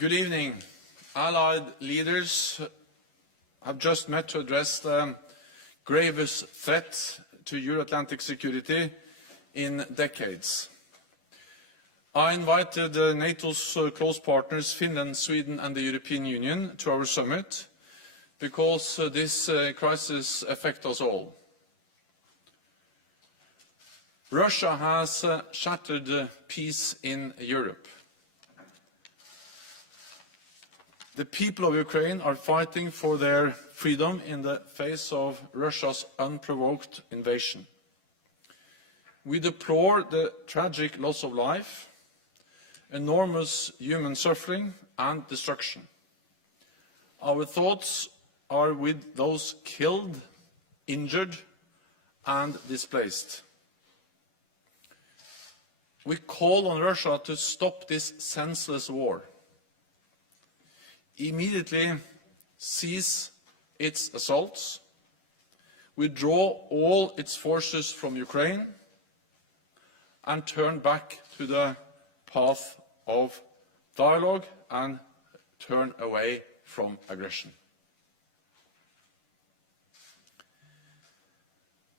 Good evening. Allied leaders have just met to address the gravest threat to Euro-Atlantic security in decades. I invited NATO's close partners, Finland, Sweden and the European Union, to our summit because this crisis affects us all. Russia has shattered peace in Europe. The people of Ukraine are fighting for their freedom in the face of Russia's unprovoked invasion. We deplore the tragic loss of life, enormous human suffering and destruction. Our thoughts are with those killed, injured and displaced. We call on Russia to stop this senseless war. Immediately cease its assaults, withdraw all its forces from Ukraine, and turn back to the path of dialogue and turn away from aggression.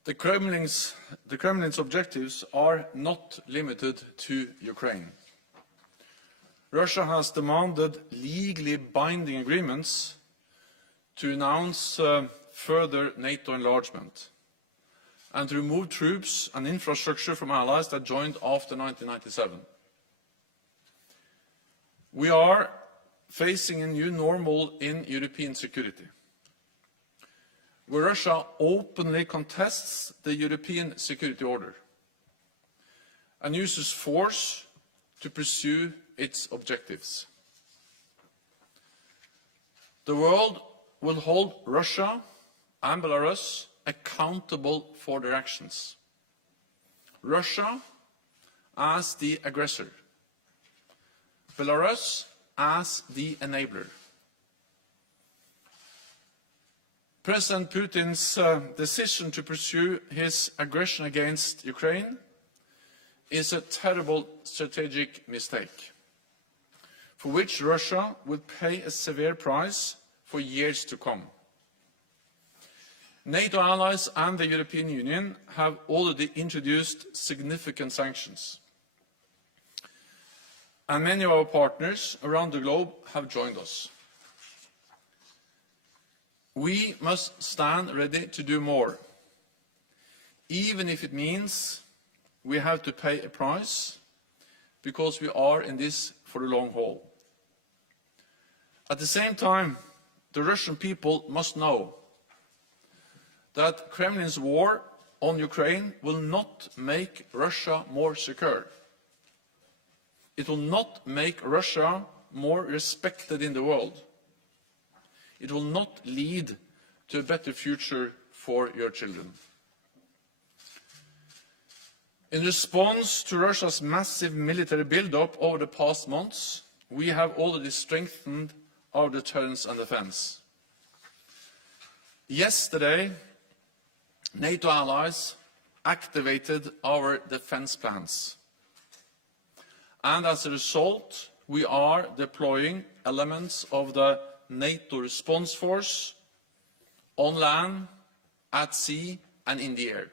The Kremlin's objectives are not limited to Ukraine. Russia has demanded legally binding agreements to announce further NATO enlargement and to remove troops and infrastructure from allies that joined after 1997. We are facing a new normal in European security, where Russia openly contests the European security order and uses force to pursue its objectives. The world will hold Russia and Belarus accountable for their actions. Russia as the aggressor, Belarus as the enabler. President Putin's decision to pursue his aggression against Ukraine is a terrible strategic mistake, for which Russia will pay a severe price for years to come. NATO allies and the European Union have already introduced significant sanctions, and many of our partners around the globe have joined us. We must stand ready to do more, even if it means we have to pay a price, because we are in this for the long haul. At the same time, the Russian people must know that Kremlin's war on Ukraine will not make Russia more secure. It will not make Russia more respected in the world. It will not lead to a better future for your children. In response to Russia's massive military build-up over the past months, we have already strengthened our deterrence and defense. Yesterday, NATO allies activated our defense plans. And as a result, we are deploying elements of the NATO response force on land, at sea and in the air,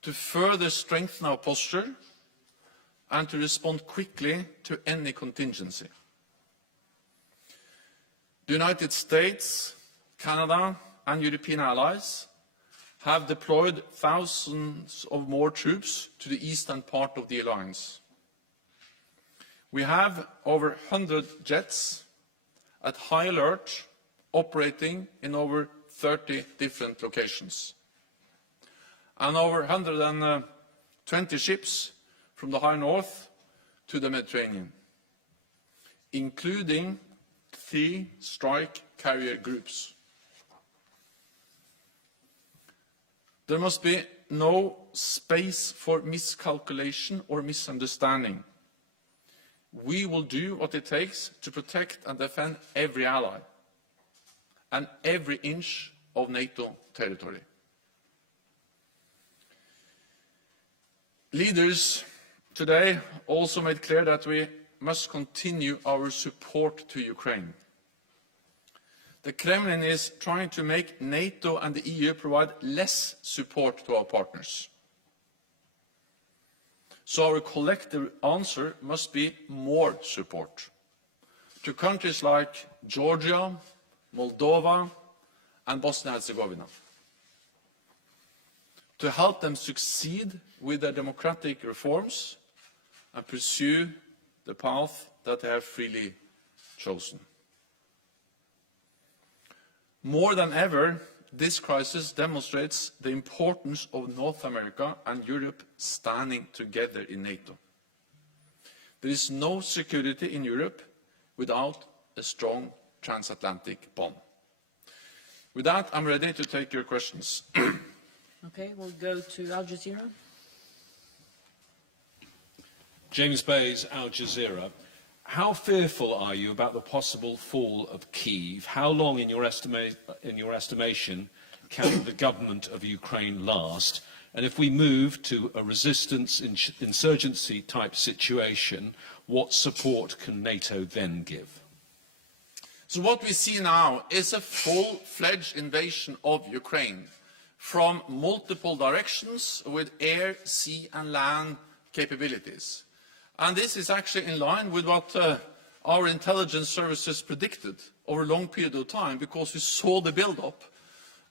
to further strengthen our posture and to respond quickly to any contingency. The United States, Canada and European allies have deployed thousands of more troops to the eastern part of the alliance. We have over 100 jets at high alert, operating in over 30 different locations, and over 120 ships from the high north to the Mediterranean, including 3 strike carrier groups. There must be no space for miscalculation or misunderstanding. We will do what it takes to protect and defend every ally and every inch of NATO territory. Leaders today also made clear that we must continue our support to Ukraine. The Kremlin is trying to make NATO and the EU provide less support to our partners. So our collective answer must be more support to countries like Georgia, Moldova, and Bosnia-Herzegovina, to help them succeed with their democratic reforms and pursue the path that they have freely chosen. More than ever, this crisis demonstrates the importance of North America and Europe standing together in NATO. There is no security in Europe without a strong transatlantic bond. With that, I'm ready to take your questions. Okay, we'll go to Al Jazeera. James Bays, Al Jazeera. How fearful are you about the possible fall of Kyiv? How long, in your estimation, can the government of Ukraine last? And if we move to a resistance insurgency type situation, what support can NATO then give? So what we see now is a full-fledged invasion of Ukraine from multiple directions with air, sea and land capabilities. And this is actually in line with what our intelligence services predicted over a long period of time, because we saw the build-up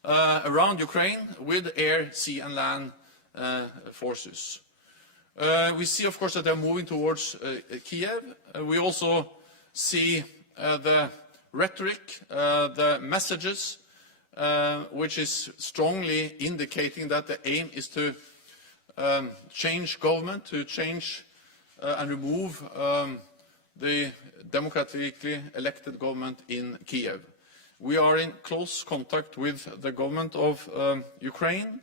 around Ukraine with air, sea and land forces. We see, of course, that they're moving towards Kiev. We also see the rhetoric, the messages, which is strongly indicating that the aim is to change government, to change and remove the democratically elected government in Kiev. We are in close contact with the government of Ukraine.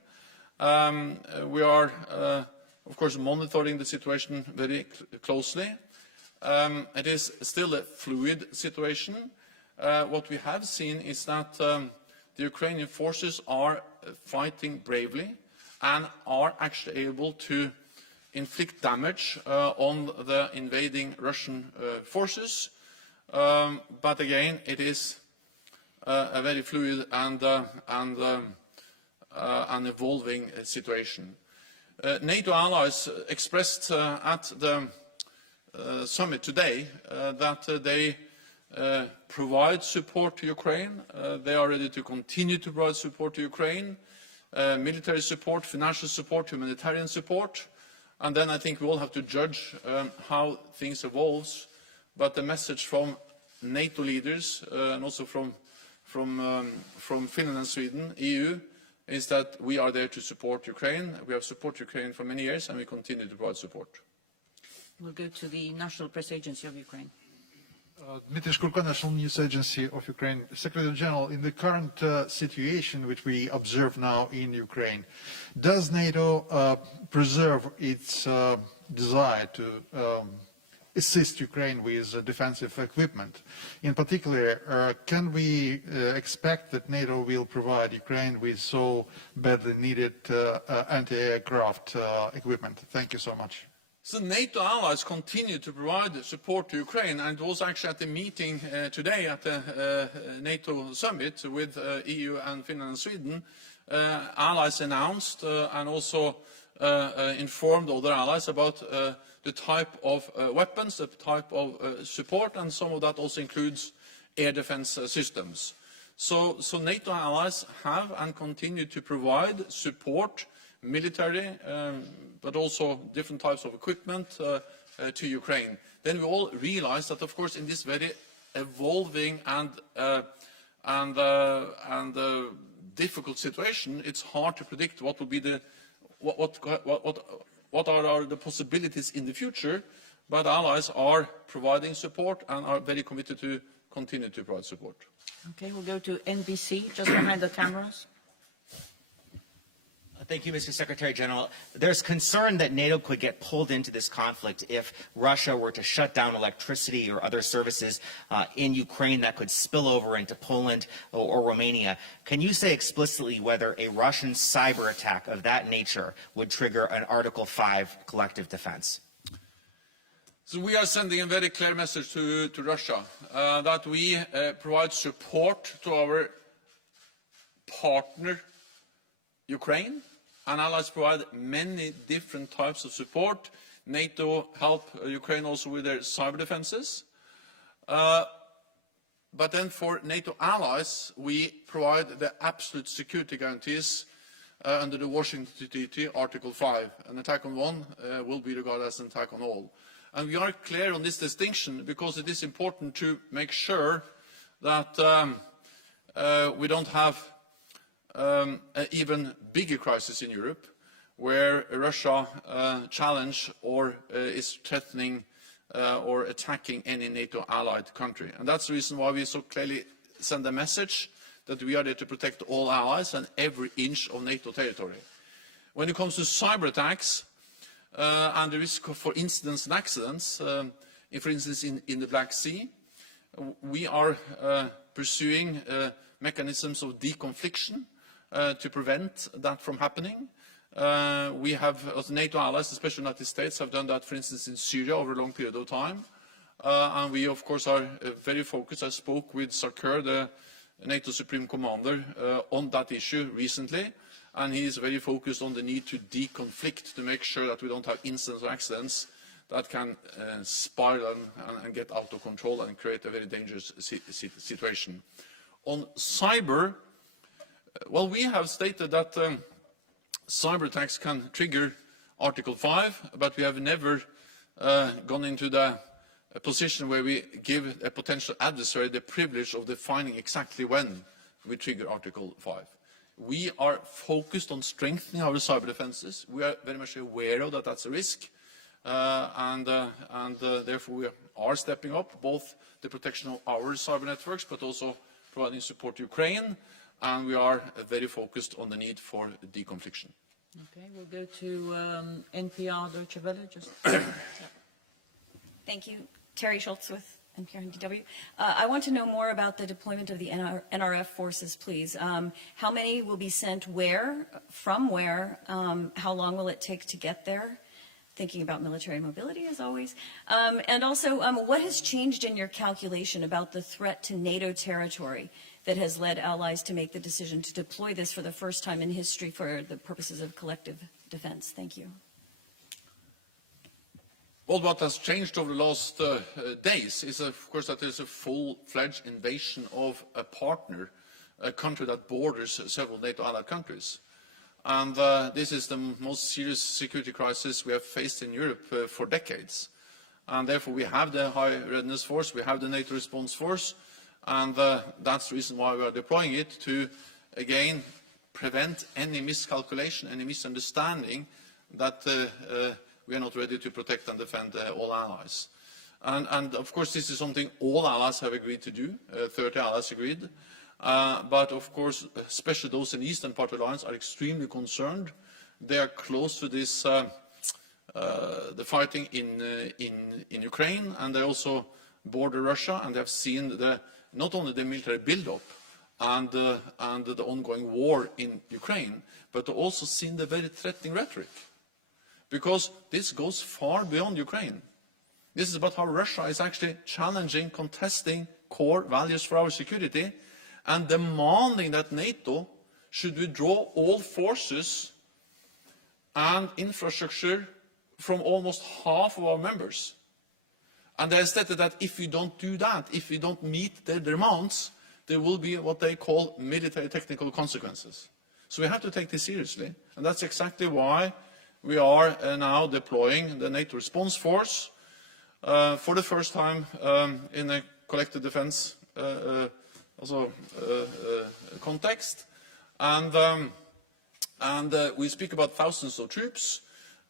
We are, of course, monitoring the situation very closely. It is still a fluid situation. What we have seen is that the Ukrainian forces are fighting bravely and are actually able to inflict damage on the invading Russian forces. But again, it is a very fluid and an evolving situation. NATO allies expressed at the summit today that they provide support to Ukraine. They are ready to continue to provide support to Ukraine, military support, financial support, humanitarian support. And then I think we all have to judge how things evolve. But the message from NATO leaders and also from Finland and Sweden, EU, is that we are there to support Ukraine. We have supported Ukraine for many years and we continue to provide support. We'll go to the National Press Agency of Ukraine. Dmitry Shkurko, National News Agency of Ukraine. Secretary General, in the current situation which we observe now in Ukraine, does NATO preserve its desire to assist Ukraine with defensive equipment? In particular, can we expect that NATO will provide Ukraine with so badly needed anti-aircraft equipment? Thank you so much. So NATO allies continue to provide support to Ukraine, and it was actually at the meeting today at the NATO summit with EU and Finland and Sweden, allies announced and also informed other allies about the type of weapons, the type of support, and some of that also includes air defense systems. So NATO allies have and continue to provide support, military, but also different types of equipment to Ukraine. Then we all realize that, of course, in this very evolving and difficult situation, it's hard to predict what will be the what are the possibilities in the future. But allies are providing support and are very committed to continue to provide support. Okay, we'll go to NBC, just behind the cameras. Thank you, Mr. Secretary General. There's concern that NATO could get pulled into this conflict if Russia were to shut down electricity or other services in Ukraine that could spill over into Poland or Romania. Can you say explicitly whether a Russian cyber attack of that nature would trigger an Article 5 collective defense? So we are sending a very clear message to Russia that we provide support to our partner Ukraine, and allies provide many different types of support. NATO help Ukraine also with their cyber defenses. But then for NATO allies, we provide the absolute security guarantees under the Washington Treaty, Article 5. An attack on one will be regarded as an attack on all. And we are clear on this distinction because it is important to make sure that we don't have an even bigger crisis in Europe where Russia challenge or is threatening or attacking any NATO allied country. And that's the reason why we so clearly send a message that we are there to protect all allies and every inch of NATO territory. When it comes to cyber attacks and the risk for incidents and accidents, for instance in the Black Sea, we are pursuing mechanisms of deconfliction to prevent that from happening. We have, as NATO allies, especially the United States, have done that, for instance, in Syria over a long period of time. And we, of course, are very focused. I spoke with Sarkar, the NATO Supreme Commander, on that issue recently, and he is very focused on the need to deconflict to make sure that we don't have incidents or accidents that can spiral and get out of control and create a very dangerous situation. On cyber, well, we have stated that cyber attacks can trigger Article 5, but we have never gone into the position where we give a potential adversary the privilege of defining exactly when we trigger Article 5. We are focused on strengthening our cyber defenses. We are very much aware of that that's a risk, and therefore we are stepping up both the protection of our cyber networks, but also providing support to Ukraine, and we are very focused on the need for deconfliction. Okay, we'll go to NPR Deutsche Welle. Just Thank you. Terry Schultz with NPR and DW. I want to know more about the deployment of the NRF forces, please. How many will be sent where, from where? How long will it take to get there? Thinking about military mobility, as always. And also, what has changed in your calculation about the threat to NATO territory that has led allies to make the decision to deploy this for the first time in history for the purposes of collective defense? Thank you. Well, what has changed over the last days is, of course, that there's a full-fledged invasion of a partner, a country that borders several NATO allied countries. And this is the most serious security crisis we have faced in Europe for decades. And therefore, we have the High Readiness Force, we have the NATO Response Force, and that's the reason why we are deploying it to, again, prevent any miscalculation, any misunderstanding that we are not ready to protect and defend all allies. And of course, this is something all allies have agreed to do. 30 allies agreed. But of course, especially those in the eastern part of the alliance are extremely concerned. They are close to this, the fighting in Ukraine, and they also border Russia, and they have seen not only the military build-up and the ongoing war in Ukraine, but also seen the very threatening rhetoric. Because this goes far beyond Ukraine. This is about how Russia is actually challenging, contesting core values for our security and demanding that NATO should withdraw all forces and infrastructure from almost half of our members. And they have stated that if we don't do that, if we don't meet their demands, there will be what they call military technical consequences. So we have to take this seriously. And that's exactly why we are now deploying the NATO Response Force for the first time in a collective defense context. And we speak about thousands of troops.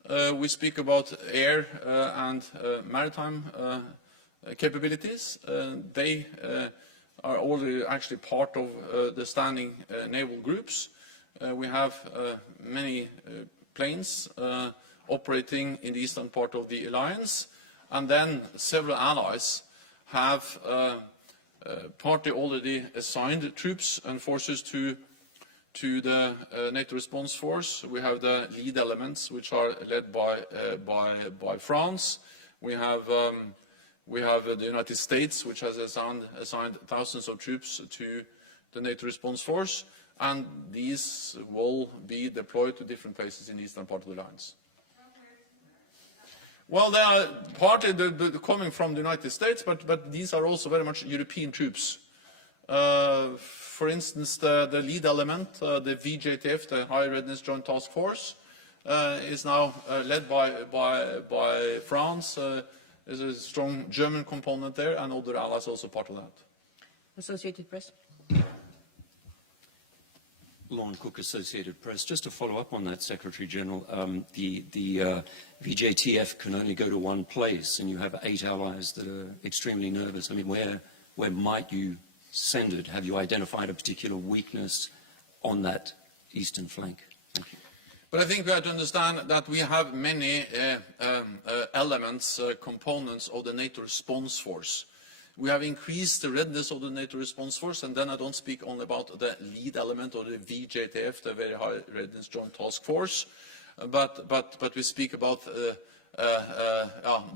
We speak about air and maritime capabilities. They are already actually part of the standing naval groups. We have many planes operating in the eastern part of the alliance, and then several allies have partly already assigned troops and forces to the NATO Response Force. We have the lead elements, which are led by France. We have the United States, which has assigned thousands of troops to the NATO response force, and these will be deployed to different places in the eastern part of the lines. Well, they are partly coming from the United States, but these are also very much European troops. For instance, the lead element, the VJTF, the High Readiness Joint Task Force, is now led by France. There's a strong German component there, and other allies also part of that. Associated Press. Lon Cook, Associated Press. Just to follow up on that, Secretary General, the VJTF can only go to one place, and you have 8 allies that are extremely nervous. I mean, where might you send it? Have you identified a particular weakness on that eastern flank? Thank you. But I think we have to understand that we have many elements, components of the NATO response force. We have increased the readiness of the NATO response force, and then I don't speak only about the lead element or the VJTF, the Very High Readiness Joint Task Force, but we speak about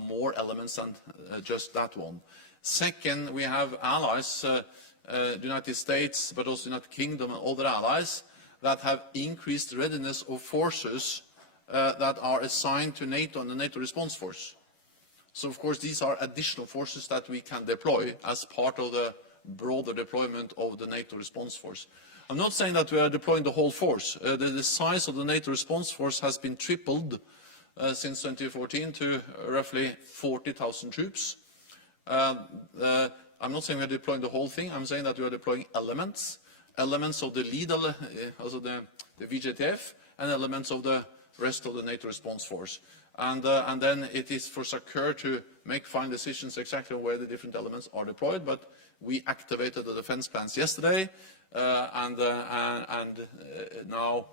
more elements than just that one. Second, we have allies, the United States, but also the United Kingdom and other allies that have increased readiness of forces that are assigned to NATO and the NATO response force. So, of course, these are additional forces that we can deploy as part of the broader deployment of the NATO response force. I'm not saying that we are deploying the whole force. The size of the NATO response force has been tripled since 2014 to roughly 40,000 troops. I'm not saying we are deploying the whole thing. I'm saying that we are deploying elements of the lead, also the VJTF, and elements of the rest of the NATO response force. And then it is for SACEUR to make fine decisions exactly on where the different elements are deployed. But we activated the defense plans yesterday, and now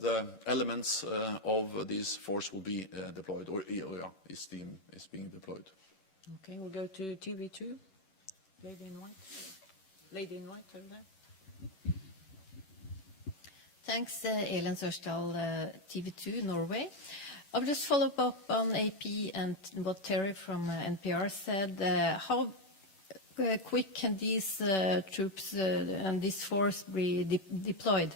the elements of this force will be deployed, or is being deployed. Okay, we'll go to TV2. Lady in white. Lady in white over there. Thanks, Elin Sørsdal, TV2 Norway. I'll just follow up on AP and what Terry from NPR said. How quick can these troops and this force be deployed?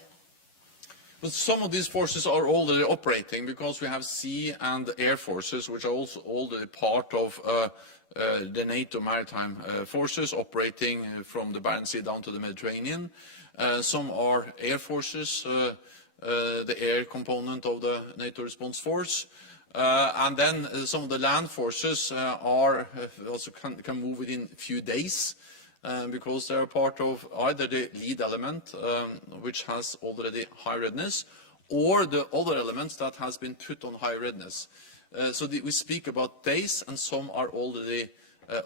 But some of these forces are already operating because we have sea and air forces, which are also already part of the NATO maritime forces operating from the Barents Sea down to the Mediterranean. Some are air forces, the air component of the NATO response force. And then some of the land forces also can move within a few days because they are part of either the lead element, which has already high readiness, or the other elements that has been put on high readiness. So we speak about days, and some are already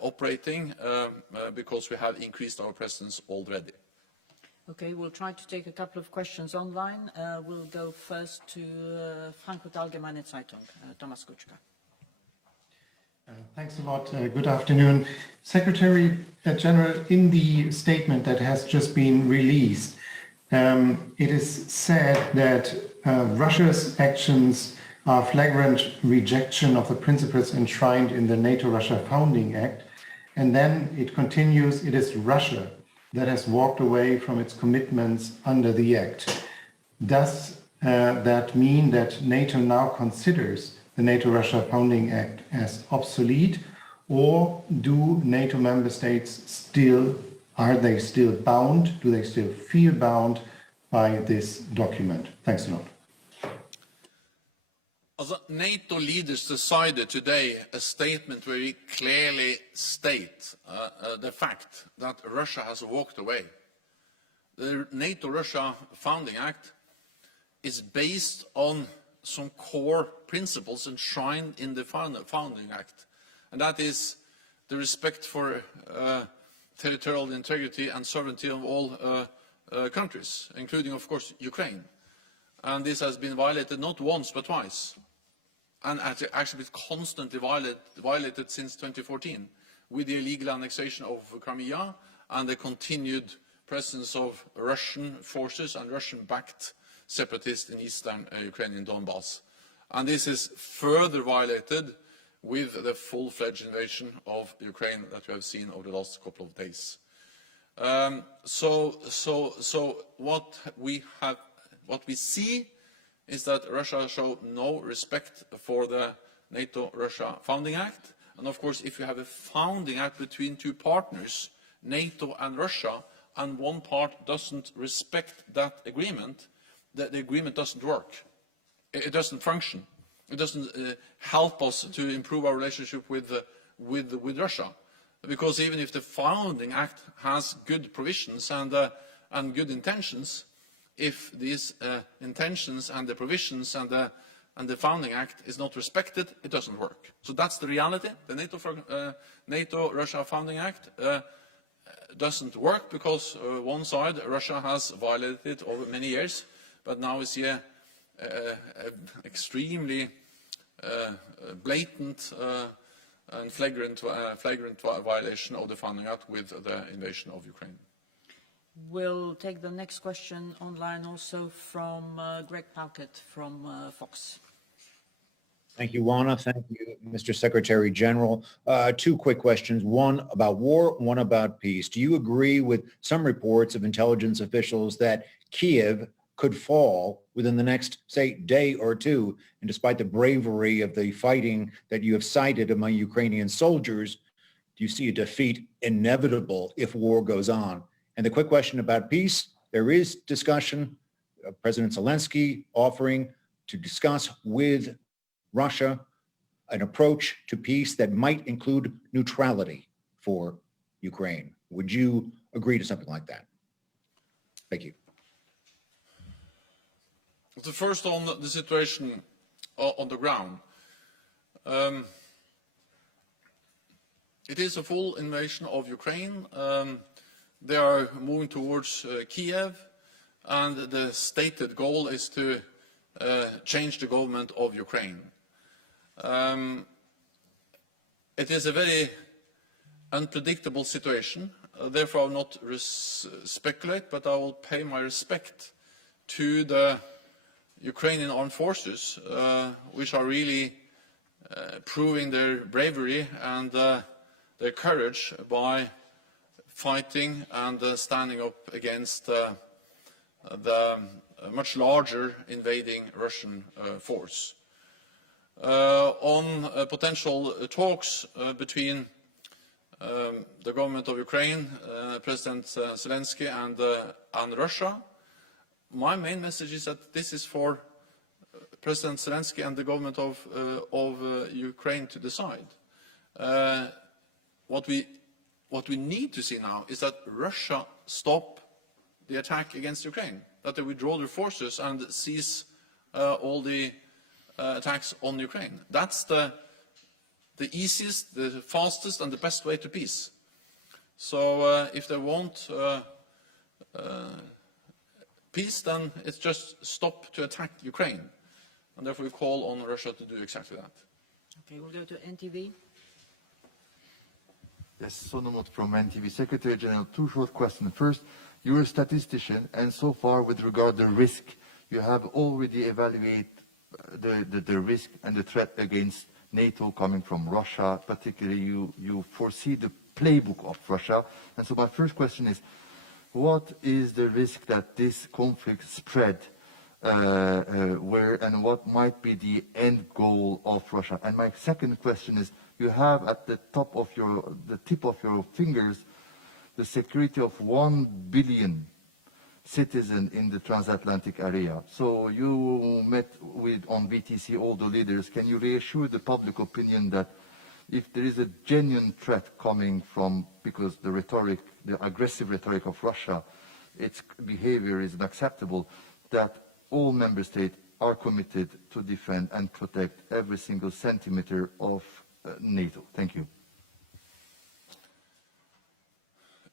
operating because we have increased our presence already. Okay, we'll try to take a couple of questions online. We'll go first to Frankfurt Allgemeine Zeitung, Thomas Kutschka. Thanks a lot. Good afternoon. Secretary General, in the statement that has just been released, it is said that Russia's actions are flagrant rejection of the principles enshrined in the NATO-Russia Founding Act. And then it continues, it is Russia that has walked away from its commitments under the Act. Does that mean that NATO now considers the NATO-Russia Founding Act as obsolete, or do NATO member states are they still bound? Do they still feel bound by this document? Thanks a lot. NATO leaders decided today a statement where we clearly state the fact that Russia has walked away. The NATO-Russia Founding Act is based on some core principles enshrined in the Founding Act, and that is the respect for territorial integrity and sovereignty of all countries, including, of course, Ukraine. And this has been violated not once but twice, and actually been constantly violated since 2014 with the illegal annexation of Crimea and the continued presence of Russian forces and Russian-backed separatists in eastern Ukrainian Donbass. And this is further violated with the full-fledged invasion of Ukraine that we have seen over the last couple of days. So what we see is that Russia showed no respect for the NATO-Russia Founding Act. And of course, if you have a founding act between two partners, NATO and Russia, and one part doesn't respect that agreement, the agreement doesn't work. It doesn't function. It doesn't help us to improve our relationship with Russia. Because even if the founding act has good provisions and good intentions, if these intentions and the provisions and the founding act is not respected, it doesn't work. So that's the reality. The NATO-Russia Founding Act doesn't work because one side, Russia, has violated it over many years, but now we see an extremely blatant and flagrant violation of the Founding Act with the invasion of Ukraine. We'll take the next question online also from Greg Palkett from Fox. Thank you, Juana. Thank you, Mr. Secretary General. Two quick questions, one about war, one about peace. Do you agree with some reports of intelligence officials that Kiev could fall within the next, say, day or two? And despite the bravery of the fighting that you have cited among Ukrainian soldiers, do you see a defeat inevitable if war goes on? And the quick question about peace, there is discussion, President Zelensky offering to discuss with Russia an approach to peace that might include neutrality for Ukraine. Would you agree to something like that? Thank you. So first on the situation on the ground. It is a full invasion of Ukraine. They are moving towards Kiev, and the stated goal is to change the government of Ukraine. It is a very unpredictable situation. Therefore, I will not speculate, but I will pay my respect to the Ukrainian armed forces, which are really proving their bravery and their courage by fighting and standing up against the much larger invading Russian force. On potential talks between the government of Ukraine, President Zelensky and Russia, my main message is that this is for President Zelensky and the government of Ukraine to decide. What we need to see now is that Russia stop the attack against Ukraine, that they withdraw their forces and cease all the attacks on Ukraine. That's the easiest, the fastest and the best way to peace. So if they want peace, then it's just stop to attack Ukraine. And therefore we call on Russia to do exactly that. Okay, we'll go to NTV. Yes, Sonomot from NTV. Secretary General, two short questions. First, you're a statistician, and so far with regard to risk, you have already evaluated the risk and the threat against NATO coming from Russia. Particularly, you foresee the playbook of Russia. And so my first question is, what is the risk that this conflict spread where, and what might be the end goal of Russia? And my second question is, you have at the tip of your fingers the security of 1 billion citizens in the transatlantic area. So you met with on VTC all the leaders. Can you reassure the public opinion that if there is a genuine threat coming from, because the rhetoric, the aggressive rhetoric of Russia, its behavior is unacceptable, that all member states are committed to defend and protect every single centimeter of NATO? Thank you.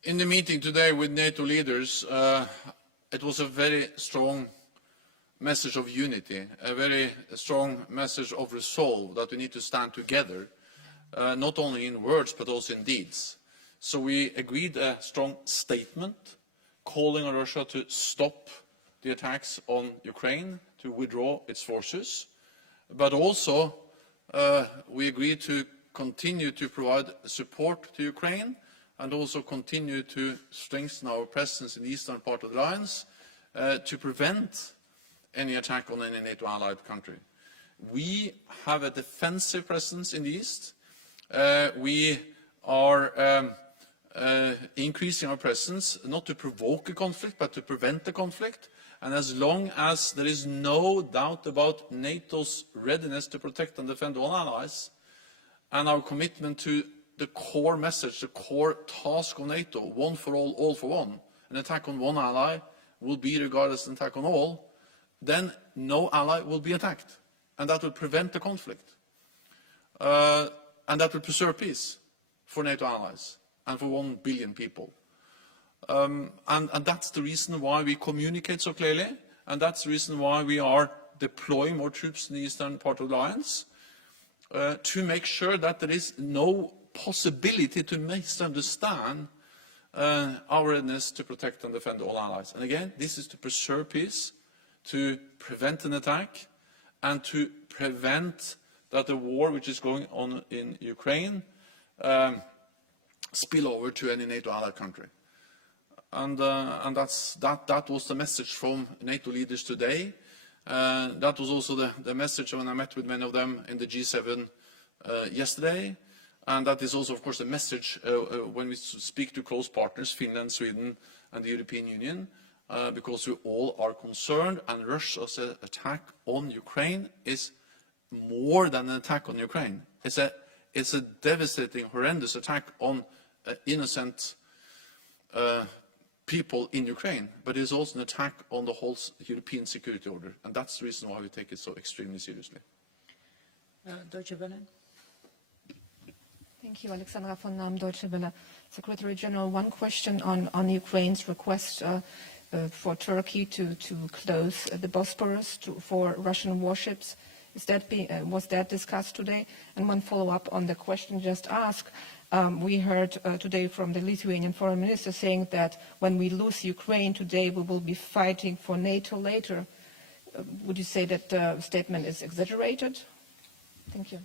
In the meeting today with NATO leaders, it was a very strong message of unity, a very strong message of resolve that we need to stand together, not only in words but also in deeds. So we agreed a strong statement calling on Russia to stop the attacks on Ukraine, to withdraw its forces, but also we agreed to continue to provide support to Ukraine and also continue to strengthen our presence in the eastern part of the alliance to prevent any attack on any NATO allied country. We have a defensive presence in the east. We are increasing our presence not to provoke a conflict but to prevent a conflict. And as long as there is no doubt about NATO's readiness to protect and defend all allies and our commitment to the core message, the core task of NATO, one for all for one, an attack on one ally will be regarded as an attack on all, then no ally will be attacked. And that will prevent the conflict. And that will preserve peace for NATO allies and for 1 billion people. And that's the reason why we communicate so clearly, and that's the reason why we are deploying more troops in the eastern part of the alliance, to make sure that there is no possibility to misunderstand our readiness to protect and defend all allies. And again, this is to preserve peace, to prevent an attack, and to prevent that the war which is going on in Ukraine spill over to any NATO allied country. And that was the message from NATO leaders today. That was also the message when I met with many of them in the G7 yesterday. And that is also, of course, the message when we speak to close partners, Finland, Sweden, and the European Union, because we all are concerned, and Russia's attack on Ukraine is more than an attack on Ukraine. It's a devastating, horrendous attack on innocent people in Ukraine, but it is also an attack on the whole European security order, and that's the reason why we take it so extremely seriously. Deutsche Welle. Thank you, Alexandra von Nahm, Deutsche Welle. Secretary General, one question on Ukraine's request for Turkey to close the Bosporus for Russian warships. Was that discussed today? And one follow-up on the question just asked. We heard today from the Lithuanian foreign minister saying that when we lose Ukraine today, we will be fighting for NATO later. Would you say that the statement is exaggerated? Thank you.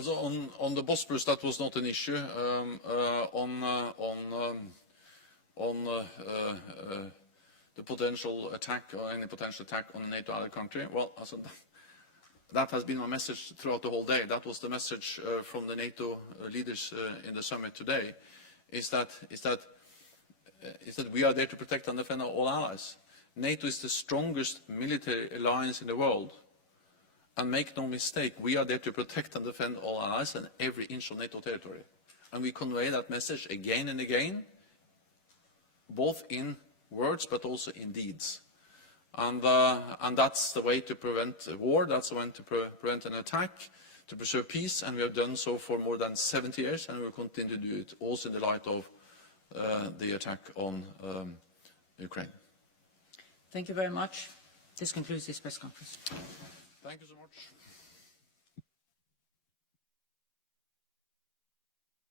So on the Bosporus, that was not an issue. The potential attack or any potential attack on a NATO allied country, well, that has been my message throughout the whole day. That was the message from the NATO leaders in the summit today, is that we are there to protect and defend all allies. NATO is the strongest military alliance in the world. And make no mistake, we are there to protect and defend all allies and every inch of NATO territory. And we convey that message again and again, both in words but also in deeds. And that's the way to prevent a war, that's the way to prevent an attack, to preserve peace, and we have done so for more than 70 years, and we will continue to do it also in the light of the attack on Ukraine. Thank you very much. This concludes this press conference. Thank you so much.